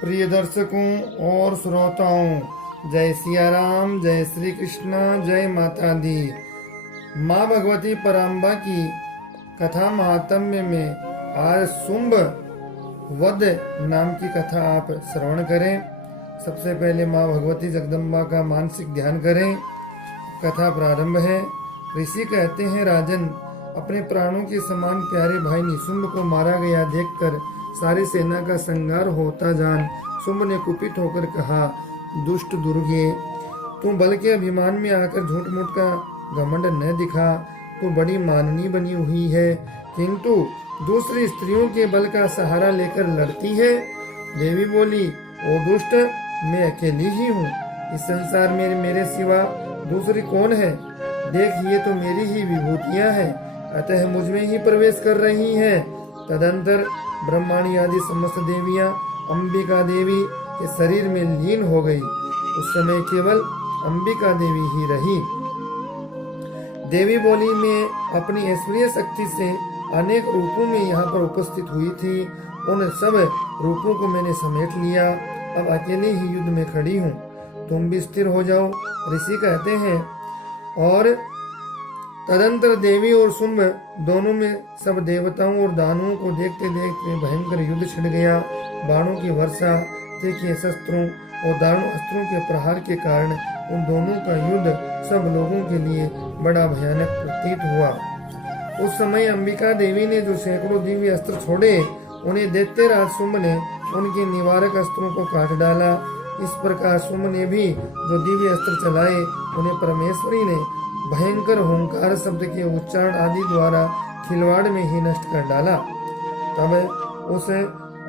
प्रिय दर्शकों और श्रोताओं, जय सिया राम, जय श्री कृष्ण, जय माता दी। माँ भगवती पराम्बा की कथा महात्म्य में आज शुंभ वध नाम की कथा आप श्रवण करें। सबसे पहले माँ भगवती जगदम्बा का मानसिक ध्यान करें। कथा प्रारंभ है। ऋषि कहते हैं, राजन, अपने प्राणों के समान प्यारे भाई निशुंभ को मारा गया देखकर सारी सेना का संहार होता जान शुंभ ने कुपित होकर कहा, दुष्ट दुर्गे, तू बल के अभिमान में आकर झूठ मूठ का घमंड न दिखा। तू बड़ी माननी बनी हुई है, किंतु दूसरी स्त्रियों के बल का सहारा लेकर लड़ती है। देवी बोली, ओ दुष्ट, मैं अकेली ही हूँ। इस संसार में मेरे सिवा दूसरी कौन है? देख, ये तो मेरी ही विभूतियाँ हैं, अतः मुझ में ही प्रवेश कर रही हैं। तदंतर ब्रह्माणी आदि समस्त देवियां अंबिका देवी के शरीर में लीन हो गई। उस समय केवल अंबिका देवी ही रही। देवी बोली, मैं अपनी ऐश्वर्य शक्ति से अनेक रूपों में यहाँ पर उपस्थित हुई थी। उन सब रूपों को मैंने समेट लिया। अब अकेले ही युद्ध में खड़ी हूँ। तुम भी स्थिर हो जाओ, ऋषि कहते हैं। और तदंतर देवी और शुंभ दोनों में सब देवताओं और दानवों को देखते देखते भयंकर युद्ध छिड़ गया। बाणों की वर्षा, तीखे शस्त्रों और दारुण अस्त्रों के प्रहार के कारण उन दोनों का युद्ध सब लोगों के लिए बड़ा भयानक प्रतीत हुआ। उस समय अंबिका देवी ने जो सैकड़ों दिव्य अस्त्र छोड़े, उन्हें देखते राज शुंभ ने उनके निवारक अस्त्रों को काट डाला। इस प्रकार शुंभ ने भी जो दिव्य अस्त्र चलाए, उन्हें परमेश्वरी ने भयंकर होंकार शब्द के उच्चारण आदि द्वारा खिलवाड़ में ही नष्ट कर डाला। तब उस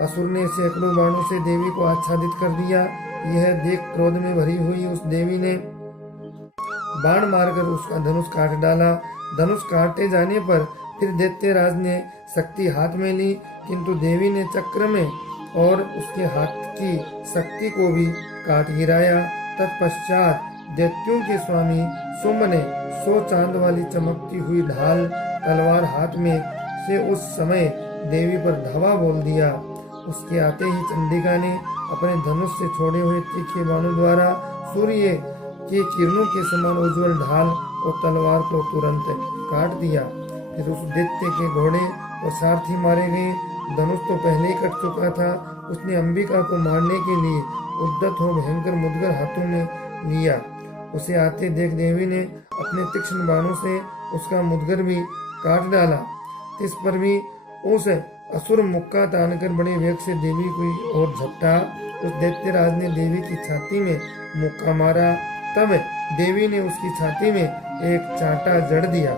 असुर ने सैकड़ों बाणों से देवी को आच्छादित कर दिया। यह देख क्रोध में भरी हुई उस देवी ने बाण मारकर उसका धनुष काट डाला। धनुष काटे जाने पर फिर दैत्यराज ने शक्ति हाथ में ली, किंतु देवी ने चक्र में और उसके हाथ की शक्ति को भी काट गिराया। तत्पश्चात दैत्यों के स्वामी शुंभ ने 100 चांद वाली चमकती हुई ढाल तलवार हाथ में से उस समय देवी पर धावा बोल दिया। उसके आते ही चंडिका ने अपने धनुष से छोड़े हुए तीखे बाणों द्वारा सूर्य के किरणों के समान उज्जवल ढाल और तलवार को तुरंत काट दिया। फिर उस दैत्य के घोड़े और सारथी मारे गए। धनुष तो पहले ही कट चुका था। उसने अंबिका को मारने के लिए उद्यत हो भयंकर मुद्गर हाथों में लिया। उसे आते देख देवी ने अपने तीक्ष्ण बाणों से उसका मुद्गर भी काट डाला। इस पर भी उस असुर मुक्का तानकर बड़े वेग से देवी की ओर झपटा। उस दैत्यराज ने देवी की छाती में मुक्का मारा। तब देवी ने उसकी छाती में एक चांटा जड़ दिया।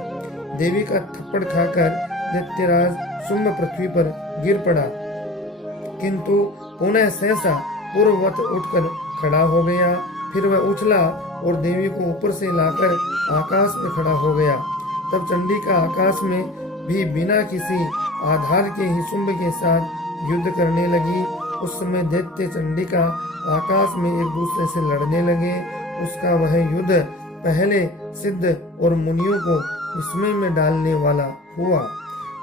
देवी का थप्पड़ खाकर दैत्यराज शुंभ पृथ्वी पर गिर पड़ा, किंतु पुनः सहसा पूर्ववत उठकर खड़ा हो गया। फिर वह उछला और देवी को ऊपर से लाकर आकाश में खड़ा हो गया। तब चंडिका आकाश में भी बिना किसी आधार के ही शुंभ के साथ युद्ध करने लगी। उस समय दैत्य चंडिका आकाश में एक दूसरे से लड़ने लगे। उसका वह युद्ध पहले सिद्ध और मुनियों को विस्मय में डालने वाला हुआ।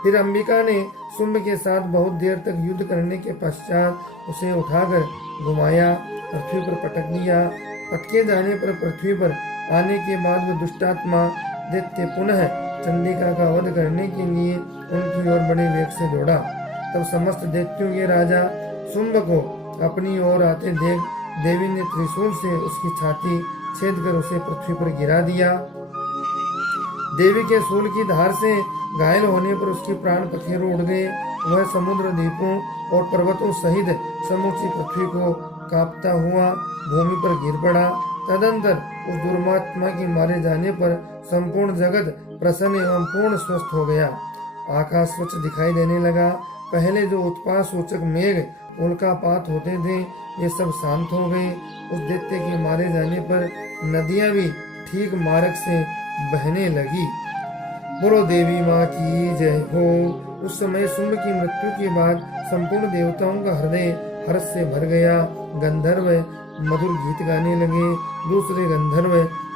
फिर अंबिका ने शुंभ के साथ बहुत देर तक युद्ध करने के पश्चात उसे उठाकर घुमाया, पृथ्वी पर पटक दिया। पटके जाने पर पृथ्वी पर आने के बाद वह दुष्टात्मा दैत्य पुनः चंडिका का वध करने के लिए उनकी ओर बड़े वेग से दौड़ा। तब समस्त दैत्यों के राजा शुंभ को अपनी ओर आते देख देवी ने त्रिशूल से उसकी छाती छेद कर उसे पृथ्वी पर गिरा दिया। देवी के शूल की धार से घायल होने पर उसके प्राण पखेरु उड़ गए। वह समुद्र द्वीपों और पर्वतों सहित समूची पृथ्वी को कांपता हुआ भूमि पर गिर पड़ा। तदंतर उस दुर्मात्मा के मारे जाने पर संपूर्ण जगत प्रसन्न एवं पूर्ण स्वस्थ हो गया। आकाश स्वच्छ दिखाई देने लगा। पहले जो उत्पात सूचक मेघ उल्कापात होते थे, ये सब शांत हो गए। उस दैत्य के मारे जाने पर नदियां भी ठीक मार्ग से बहने लगी। बोलो देवी माँ की जय हो। उस समय शुंभ की मृत्यु के बाद संपूर्ण देवताओं का हृदय हर्ष से भर गया। गंधर्व मधुर गीत गाने लगे, दूसरे गंधर्व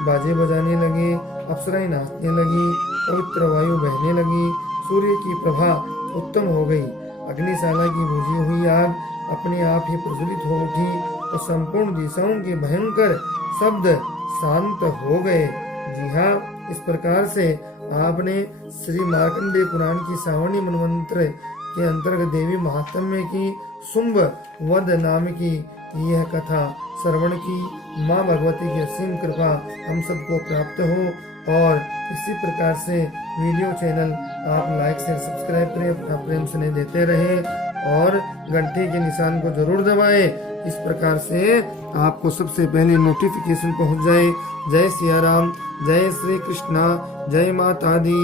बाजे बजाने लगे, अप्सराएं नाचने लगी, पवित्र वायु बहने लगी, सूर्य की प्रभा उत्तम हो गई। अग्निशाला की बुझी हुई आग अपने आप ही प्रज्वलित हो उठी और संपूर्ण दिशाओं के भयंकर शब्द शांत हो गए। जी हाँ, इस प्रकार से आपने श्री मार्कंडेय पुराण की सावणी मनवंत्र के अंतर्गत देवी महात्म्य की शुंभ वध नाम की यह कथा श्रवण की। माँ भगवती की असीम कृपा हम सबको प्राप्त हो और इसी प्रकार से वीडियो चैनल आप लाइक शेयर सब्सक्राइब करें, अपना प्रेम स्नेह देते रहें और घंटे के निशान को जरूर दबाएं। इस प्रकार से आपको सबसे पहले नोटिफिकेशन पहुंच जाए। जय सिया राम, जय श्री कृष्णा, जय माता दी।